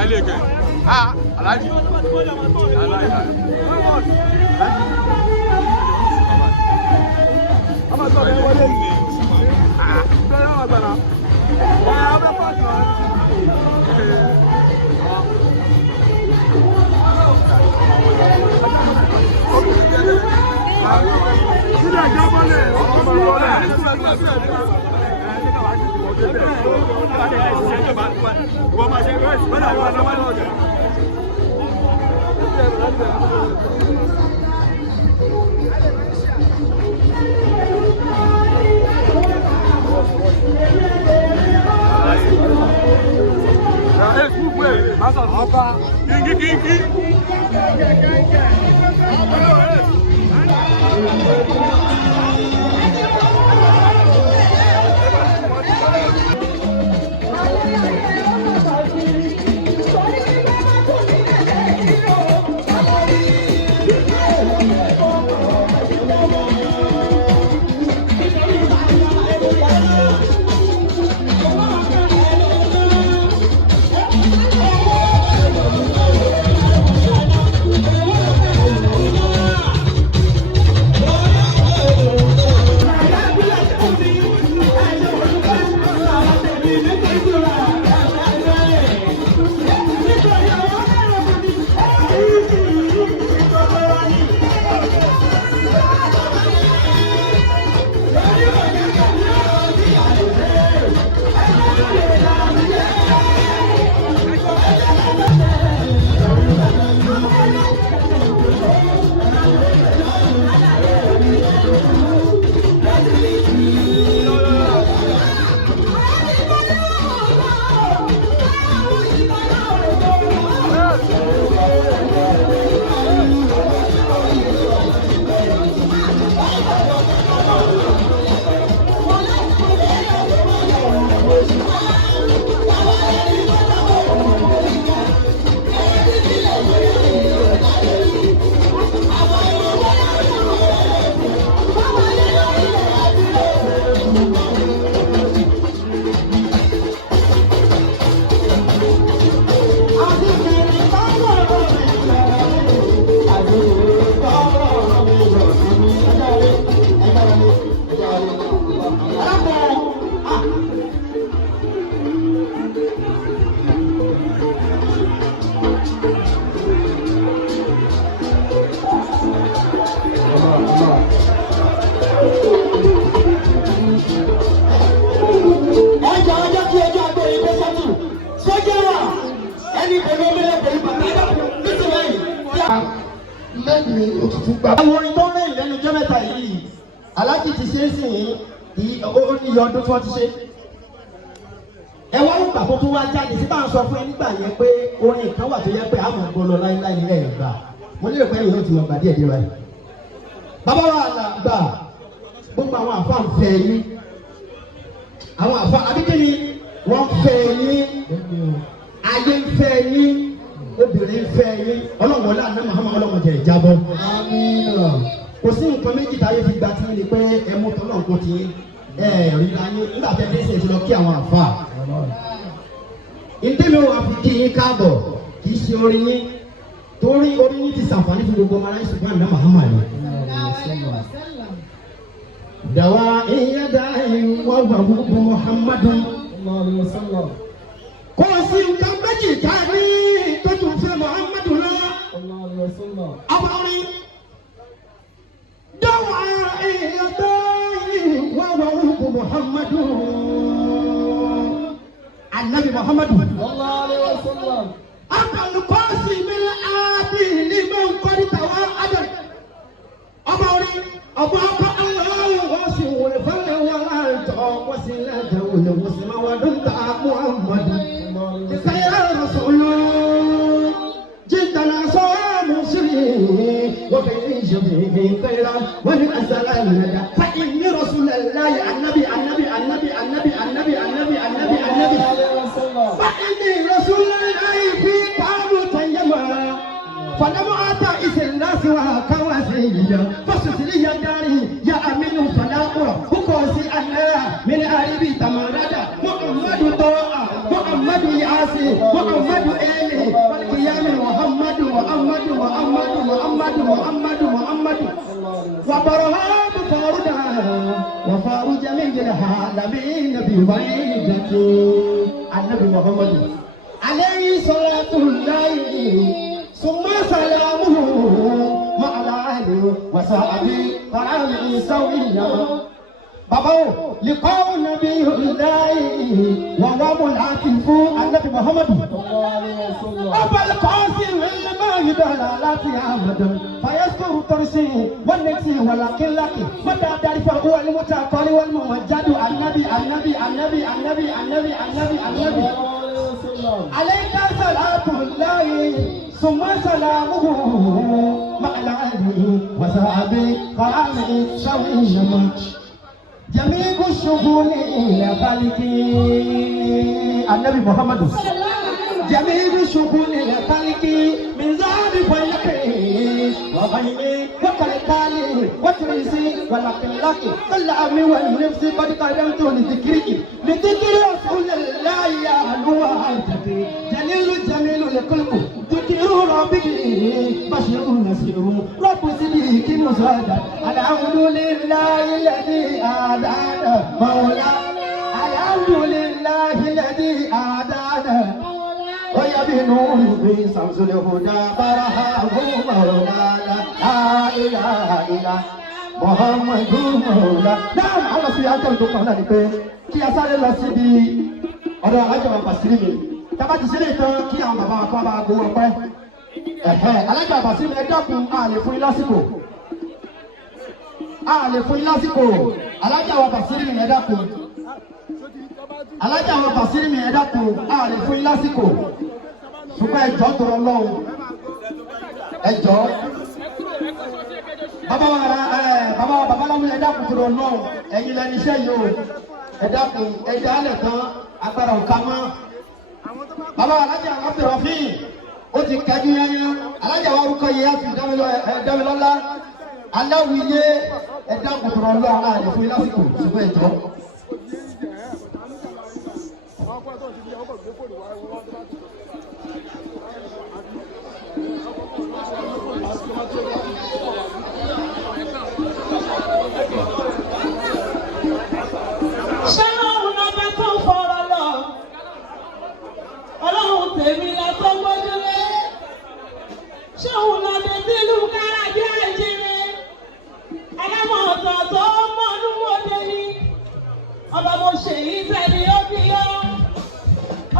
Alhaji. Àwọn orin tó ń rìn lẹ́nu jẹ́ mẹ́ta yìí, Aláàjì ti ṣe é sìn ní ọdún tí wọ́n ti ṣe. Ẹ wá nígbà tó tún wá jáde sí bá ń sọ fún ẹ nígbà yẹn pé orin kan wà tó yẹ pé àmọ̀ ń gbọ́ lọ láíláí nílẹ̀ ìgbà. Mo lérò pé ẹ̀yìn náà ti wọ̀ gbà díẹ̀ díẹ̀ báyìí. Bàbá wa àgbà gbogbo àwọn àfa ń fẹ́ yín. Àwọn àfa àbíkẹ́ni wọ́n fẹ́ yín. Ayé ń fẹ́ yín. Obìnrin fẹ́ yín. Ọlọ́run wọlé àná Muhammad ọlọ́run jẹ ìjábọ̀. Kò sí nǹkan méjì táyé fi gba tí ní pé ẹ mú tọ́lọ̀ nǹkan ti rí láyé nígbà tẹ́ dé sèṣin lọ kí àwọn àfa. Ìdílé wa fi kí yín káàbọ̀ kì í ṣe orin yín torí orin yín ti ṣàǹfààní fún gbogbo ọmọ aláìsí fún àná Muhammad. Dàwa ìyá dáhìn wọ́n gbà gbogbo Muhammadu. Kò sí nǹkan méjì ká ní tó tún fẹ́ Muhammadu lọ. Ọba orin. Dàwa ìyá dáhìn wọ́n gbà gbogbo Muhammadu. Annabi Muhammadu. Abal Qasim al-Adi liman qad tawa'ada. Ọba orin. Ọba ọba Allah wọ́n sì wọlé fẹ́lẹ̀ wọn àìtọ́ wọ́n sì lẹ́jẹ̀ wọlé wọ́n sì máa wà dúntà Muhammadu. Ìkẹyà Rasulu jìtàlá sọ́ọ̀mù sírí wọ́n fi ń ṣe fi kẹyà wọ́n ní àṣàlá ìrìnàjà. Fẹ́yìn ní Rasulullah annabi annabi annabi annabi annabi annabi annabi annabi. Fẹ́yìn ní Rasulullah fi kàánù tẹ̀yẹ̀mọ̀. Fàdámọ́ ata ìsìnláṣí wa káwá sí ìyá. Fọ́sùsìlì ya dárí ya amínú fàdákùrọ̀. Kúkọ̀ sí àná mi ní àríbí tàmárádà. Muhammadu tọ́wọ́ Muhammadu Yaasi Muhammadu Eli العالمين بوحدته النبي محمد عليه صلاة الله ثم سلامه مع الآل وصحبه كرامه سويا بابا لقاء النبي الله وهو ملاتف النبي محمد أبا القاسم الماهي دلالات أحمد فيذكر ترسي والنسي ولكن لك متى تعرف هو المتقال والممجد النبي النبي النبي النبي النبي النبي النبي عليك صلاة الله ثم سلامه مع الآل وصحبه كرامه سويا جميع الشؤون إلى خالقي النبي محمد جميع الشؤون إلى خالقي من ذهب فلكي وغيري وكالكالي وتريسي ولكن لك العمي والنفس قد قدمت لذكرك لذكر رسول الله يا نور عيتك جليل جميل لكلك ذكر ربك بشير نسير رب سبيك مساعدا الحمد لله الذي أعدانا مولانا الحمد لله الذي أعدانا ويبنون بشمس الهدى برهاه مولانا لا إله إلا محمد مولانا. نعم àwọn sì yàtọ̀ tó kàn náà ni pé kí a sáré lọ síbi ọ̀dọ̀ alájọba Basiri mi tábà ti sílẹ̀ tán kí àwọn bàbá wa kọ́ bá gbowó ọpẹ́ alájọba Basiri mi ẹ dákun àlè fún yín lásìkò àlè fún yín lásìkò alájọba Basiri mi ẹ dákun alájọba Basiri mi ẹ dákun àlè fún yín lásìkò ṣùgbọ́n ẹjọ́ tó rọ lọ́wọ́ ẹjọ́ bàbá láwọn ẹ dákun tó rọ lọ́wọ́ ẹ̀yin lẹni iṣẹ́ yìí o ẹ dákun ẹjọ́ alẹ̀ tán agbára ọ̀ka mọ́ bàbá alájà Abdulrafi ó ti kájú yányá alájà wa orúkọ yìí á fi dámilọ́lá aláwìyé ẹ dákun tó rọ lọ́wọ́ àlè fún yín lásìkò ṣùgbọ́n ẹjọ́. Ọlọ́run tèmi la tó gbójúlé ṣé òun lọ dé sílùú kárájẹ àìjíire ẹlẹ́mọ̀ ọ̀tọ̀ tó mọ́nú wọlé ní ọba mo ṣe yìí tẹ̀lé ó bí yọ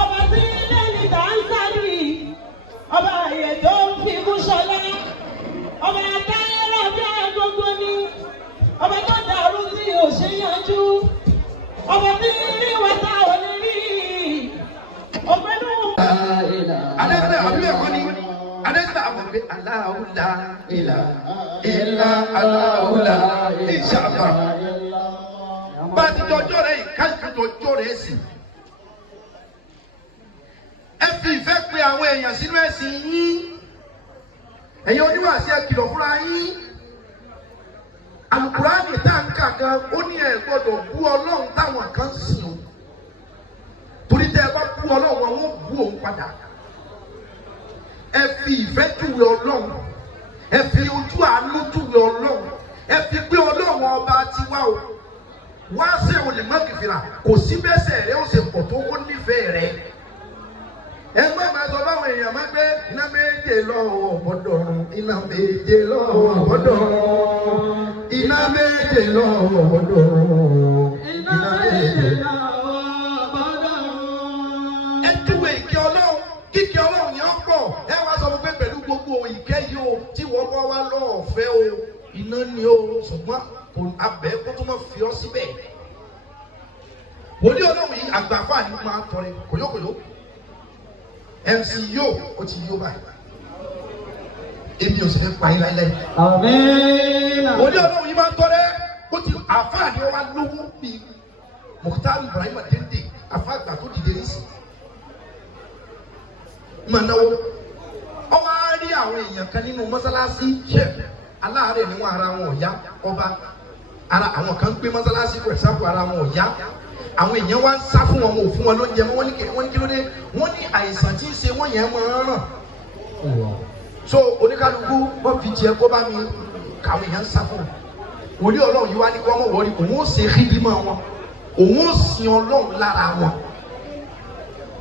ọba tí lẹ́yìn tá ń sáré ọba àyè tó ń fi kú ṣọlá ọba adáyẹrọ bí agbógbó ní ọba tó dàrú tí ò ṣe yanjú ọba tí rí wọ́tá ò ní rí ọgbẹ́nu. Adé àbúlé ẹ̀kọ́ ni Adé ta àbọ̀gbé aláwùlá ìlà ìlà aláwùlá ìṣàbà. Bá a ti jọjọ́ rẹ̀ yìí káyọ̀ jọjọ́ rẹ̀ sì. Ẹ fi ìfẹ́ pe àwọn èèyàn sínú ẹ̀sìn yín. Ẹ̀yin oníwàásí ẹ kìlọ̀ fúnra yín. Àlùkùránì tá à ń kà gan ó ní ẹ gbọ́dọ̀ bú Ọlọ́run táwọn kan sìn o. Torí tẹ́ ẹ bá bú Ọlọ́run wọn wọ́n bú òun padà. Ẹ fi ìfẹ́ júwe Ọlọ́run, ẹ fi ojú àánú júwe Ọlọ́run, ẹ fi gbé Ọlọ́run ọba tiwa o. Wá ṣe olè má kìfìrà, kò sí bẹ́sẹ̀ rẹ ó ṣe pọ̀ tó kó nífẹ̀ẹ́ rẹ. Ẹ má máa sọ báwọn èèyàn máa gbé iná méje lọ́wọ́ ọ̀bọ̀dọ̀, iná méje lọ́wọ́ ọ̀bọ̀dọ̀, iná méje lọ́wọ́ ọ̀bọ̀dọ̀, iná méje lọ́wọ́ ọ̀bọ̀dọ̀. Ẹ júwe ìkẹ́ Ọlọ́run, kíkẹ́ Ọlọ́run yẹn pọ̀. Ẹ wá sọ pé pẹ̀lú gbogbo ìkẹ́ yìí o, tí wọ́n bá wá lọ́ọ̀fẹ́ o, iná ni o, ṣùgbọ́n kò abẹ́ kó tó máa fi ọ́ síbẹ̀. Wòlíì Ọlọ́run yìí àgbàfà ni máa tọrẹ kòyókòyó. MC yóò ó ti yóò báyìí. Èmi ò sì fẹ́ pa yín láíláí. Àmín. Wòlíì Ọlọ́run yìí máa tọrẹ ó ti àfáà ni wọ́n wá lówó bíi Mukhtar Ibrahim Dende àfáà àgbà tó dìde nísì. Mà náwó. Ọ wá rí àwọn èèyàn kan nínú mọ́sálásí ṣẹ̀ aláàárẹ̀ níwọ̀n ara wọn ò yá ọba. Ara àwọn kan gbé mọ́sálásí for example ara wọn ò yá. Àwọn èèyàn wá ń sá fún wọn, wọn ò fún wọn lóúnjẹ mọ́, wọ́n ní kí ló dé? Wọ́n ní àìsàn tí ń ṣe wọ́n yẹn máa ń ràn. So oníkálukú wọ́n fi tiẹ̀ kó bá mi kàwé èèyàn ń sá fún wọn. Wòlíì Ọlọ́run yìí wá ní kí wọ́n mọ̀ wọ́rí òun ó ṣe kídímọ̀ wọn. òun ó sin Ọlọ́run lára wọn.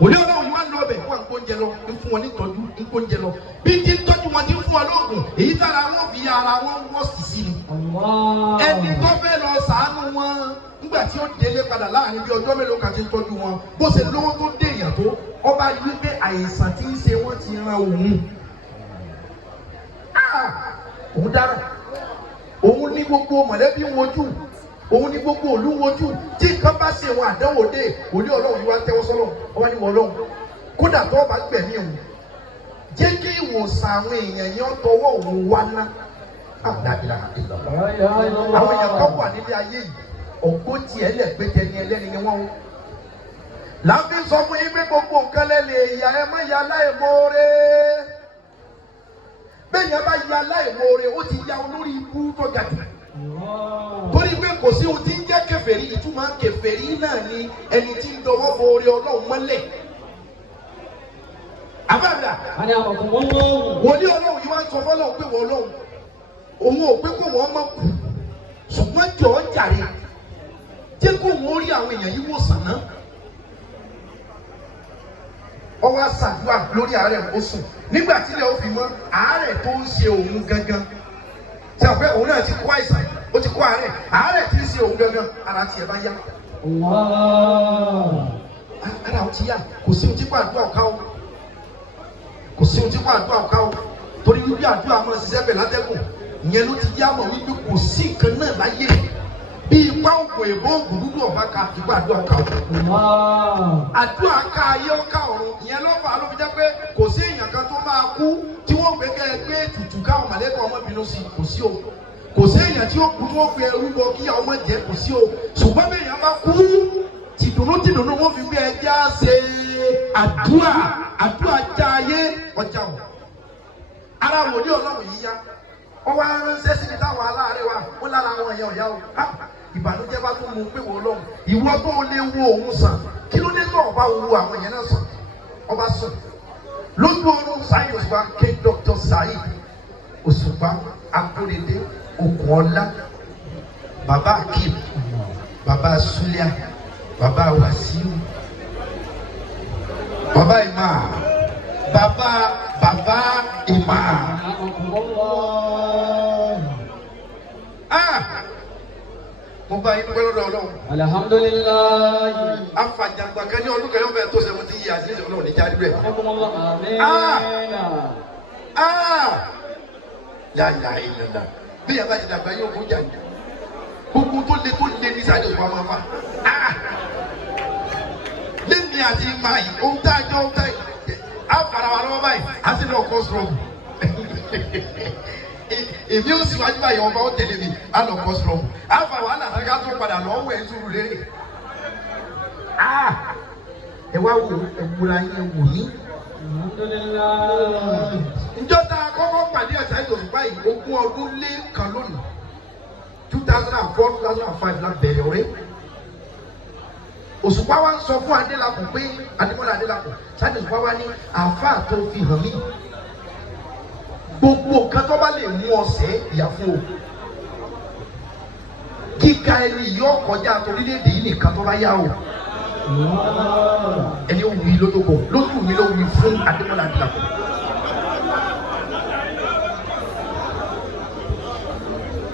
Òní Ọlọ́run yìí wá lọ bẹ̀ wọ́n ń gbóúnjẹ lọ ń fún wọn nítọ́jú ń gbóúnjẹ lọ bí ti ń tọ́jú wọn ti ń fún wọn lóògùn èyí tára wọn fi ara wọn wọ́ sí sí ni. Ẹni tó fẹ́ lọ ṣàánú wọn nígbà tí ó délé padà láàrin bí ọjọ́ mélòó kan ti ń tọ́jú wọn bó ṣe lówó tó dé èèyàn tó ọba yìí wípé àìsàn tí ń ṣe wọ́n ti ran òun. Òun dára òun ní gbogbo mọ̀lẹ́bí wojú òun ní gbogbo òlú wojú tí nǹkan bá ṣe wọn àdánwò dé òní Ọlọ́run yìí wá tẹ́wọ́ sọ́lọ́ ọba ní wọn Ọlọ́run kódà tó bá gbẹ̀mí òun jẹ́ kí ìwòsàn àwọn èèyàn yẹn tọwọ́ òun wá ná. Àwọn èèyàn kan wà nílé ayé yìí ọ̀gbọ́n tiẹ̀ lẹ̀ pé tẹni ẹlẹ́ni ni wọ́n. Láàbí sọ fún yín pé gbogbo nǹkan lẹ́lẹ̀ ìyá ẹ má ya aláìmoore. Bẹ́ẹ̀ yẹn bá ya aláìmoore ó ti ya olórí ikú tó ga jù. Torí pé kò sí ohun tí ń jẹ́ kèfèrí ìtumọ̀ kèfèrí náà ni ẹni tí ń dọwọ́ bo orí Ọlọ́run mọ́lẹ̀. Àbáàdà wòlíì Ọlọ́run yìí wá ń sọ fọ́lọ́run pé wọ́n Ọlọ́run òun ò pé kó wọ́n mọ̀ kú ṣùgbọ́n jọ̀ọ́ jàre jẹ́ kó wọ́n rí àwọn èèyàn yìí wò sàn náà. Ọwọ́ àṣàdúrà lórí àárẹ̀ ó sùn nígbà tí ilẹ̀ ó fi mọ́ àárẹ̀ tó ń ṣe òun gangan ṣe àpẹ òun náà ti kó àìsàn ó ti kó àárẹ̀ tí ń ṣe òun gangan ara tiẹ̀ bá yá. Ara ò ti yá kò sí ohun tí kò àdúrà ọ̀ká o kò sí ohun tí kò àdúrà ọ̀ká o torí wípé àdúrà máa ṣiṣẹ́ bẹ̀ látẹ́gùn ìyẹn ló ti yá mọ̀ wípé kò sí nǹkan náà láyé bí ipá òkò èbó ògùn dúdú ọ̀bá ka ìgbà àdúrà ọ̀ká o. Àdúrà ká ayé ọ̀ká ọ̀run ìyẹn lọ́fà ló fi jẹ́ pé kò sí èèyàn kan tó máa kú tí wọ́n gbé kẹ́ tutù káwọn mọ̀lẹ́kọ̀ ọmọ bínú sí kò sí o kò sí èèyàn tí ó kú tí wọ́n gbé ẹrú bọ kí ọmọ jẹ kò sí o ṣùgbọ́n bí èèyàn bá kú tìdùnnú wọ́n fi gbé ẹja ṣe àdúrà já ayé ọjà wọn. Ara wòlíì Ọlọ́run yìí yá wọ́n wá ránṣẹ́ sí ní táwọn aláàárẹ̀ wa wọ́n lára àwọn èèyàn ọ̀yá o ìbànújẹ́ bá tún mú pé wọ́n Ọlọ́run ìwọ tó lè wo òun sàn kí ló dé tó ọba wo àwọn èèyàn náà sàn ọba sùn lójú oorun Saheed Òṣùpá ké Dr. Saheed Òṣùpá Akóredé Òkùnọlá bàbá Akeem bàbá Sulia bàbá Wasiu bàbá Imam bàbá Imam. Mo bá yín pẹ́lú Ọlọ́run. Alhamdulilayi. Afàjàgbà kan ní ọdún kẹyọ́ fẹ́ tó 70 years ní ìṣòro ní jáde rẹ̀. Yàyà ìyànà bí yàrá ti dàgbà yóò fún jàǹdà. Gbogbo tó le ní Saheed Òṣùpá máa fa. Lẹ́mi àti máa yìí, ohun tá a jọ ohun tá a yìí. A fara wa lọ́wọ́ báyìí, a sì lọ kọ́ sọ̀rọ̀. Èmi ò sì wájú báyìí ọba ó tẹ̀lé mi á lọ kọ́ sọ̀rọ̀ á fà wàhálà tó ká tó padà lọ́wọ́ ẹ̀ sùúrù lérè. Ẹ wá wo ẹ̀wúra yẹn wò yín. Ǹjọ́ ta kọ́kọ́ pàdé Saheed Òṣùpá yìí 20 ọdún lé kan lónìí 2004-2005 la bẹ̀rẹ̀ ọ̀rẹ́. Òṣùpá wa ń sọ fún Adélakùn pé Adémọ́lá Adélakùn Saheed Òṣùpá wa ní àáfàá tó fi hàn mí. Gbogbo nǹkan tó bá lè mú ọsẹ ìyàfó o kíka ẹni yọ kọjá torílẹ̀-èdè yìí nìkan tó bá yá o ẹni ó wí lójókò lójú mi ló wí fún Adémọ́lá Adélakùn.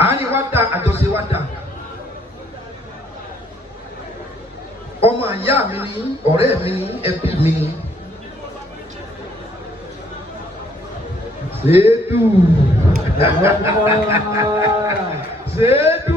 Àní wá dá àjọṣe wá dá ọmọ ìyá mi ni ọ̀rẹ́ mi ni ẹbí mi ni. Sedu.